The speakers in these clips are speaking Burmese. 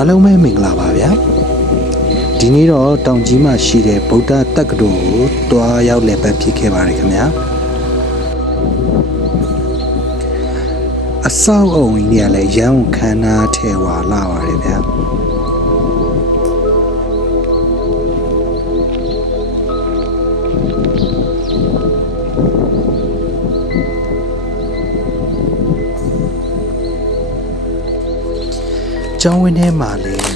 အားလုံးပဲမင်္ဂလာပါဗျာဒီနေ့တော့တောင်ကြီးမှာရှိတဲ့ဗုဒ္ဓတက္ကသိုလ်ကိုတွားရောက်လည်ပတ်ဖြစ်ခဲ့ပါတယ်ခင်ဗျာအဆောက်အုံကြီးတွေကလည်းရန်ခမ်းနားထဲဝါလာပါတယ်ဗျာကျောင်းဝင်းထဲမှာလည်း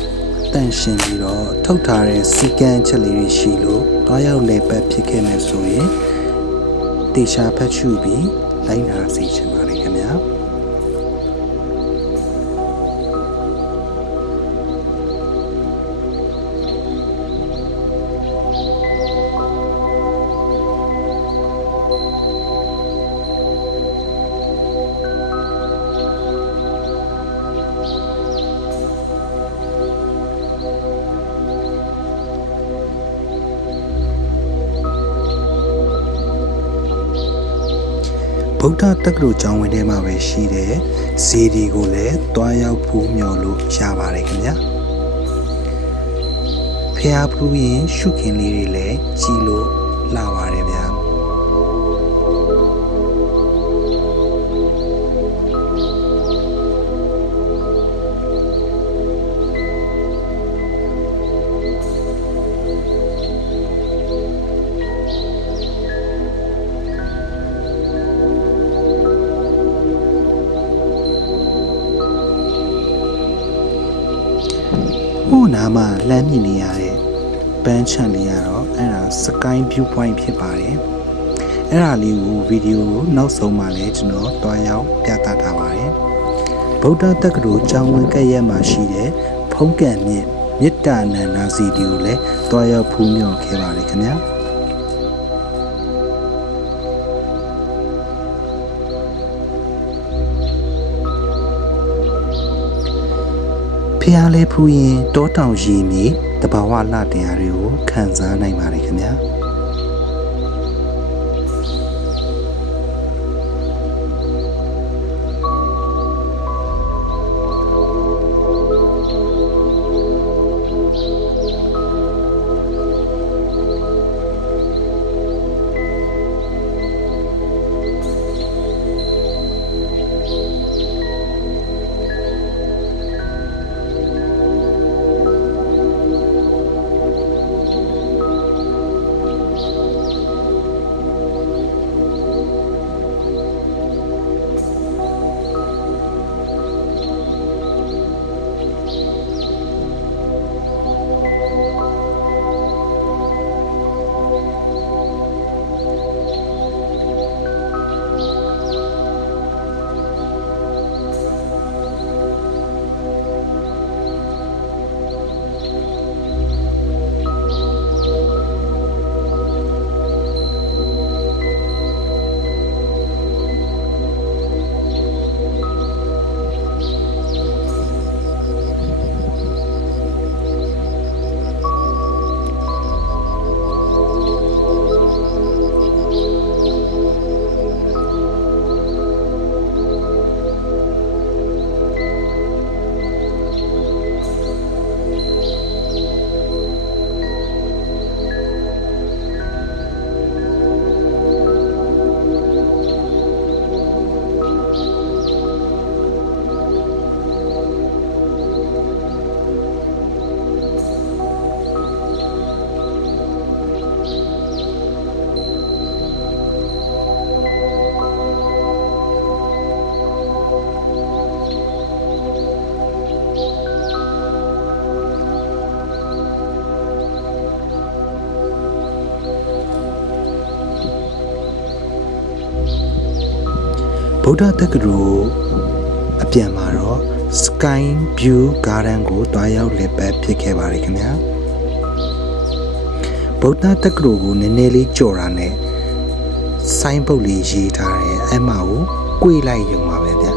တန့်ရှင်းပြီးတော့ထုတ်ထားတဲ့စီကံချက်လေးတွေရှိလို့တွားရောက်လည်ပတ်ဖြစ်ခဲ့မယ်ဆိုရင်တေချာဖတ်ရှုပြီးလိုက်နာစေချင်ပါတယ်ခင်ဗျာဗုဒ္ဓတက္ကသိုလ်ကျောင်းဝင်းထဲမှာပဲရှိတဲ့ဇေဒီကိုလည်းတွားရောက်ဖို့မျှော်လို့ရပါတယ်ခင်ဗျာဖျားဖူးရင်ရှုခင်လေးတွေလည်းကြည်လို့လာပါတယ်ဗျာဟိုနားမှာလမ်းမြင်နေရတဲ့ပန်းချန်လေးကတော့အဲ့ဒါ Sky View Point ဖြစ်ပါတယ်အဲ့ဒါလေးကိုဗီဒီယိုနောက်ဆုံးမှာလည်းကျွန်တော်တွားရောက်ပြသထားပါတယ်ဗုဒ္ဓတက္ကသိုလ်ကျောင်းဝင်းကရက်မှာရှိတဲ့ဖုံးကန်မြင့်မေတ္တာနန္ဒာစီတီကိုလည်းတွားရောက်ဖူးမြော်ခဲ့ပါတယ်ခင်ဗျာဖျားလဲဖူးရင်တောတောင်ရီမြေတဘာဝလှတရားတွေကိုခံစားနိုင်ပါတယ်ခင်ဗျာဗုဒ္ဓတက္ကသိုလ်အပြန်မှာတော့ Sky View Garden ကိုတွားရောက်လည်ပတ်ဖြစ်ခဲ့ပါတယ်ခင်ဗျာဗုဒ္ဓတက္ကသိုလ်ကိုနည်းနည်းလေးကြော်တာနဲ့ဆိုင်းပုတ်လေးရေးထားတယ်အဲ့မှာကို꿰လိုက်ရုံပါပဲဗျာ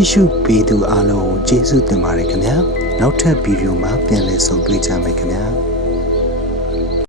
ကြည့်ရှုပေးသူအားလုံးကိုကျေးဇူးတင်ပါတယ်ခင်ဗျာနောက်ထပ်ဗီဒီယိုမှာပြန်လည်ဆုံတွေ့ကြမယ်ခင်ဗျာ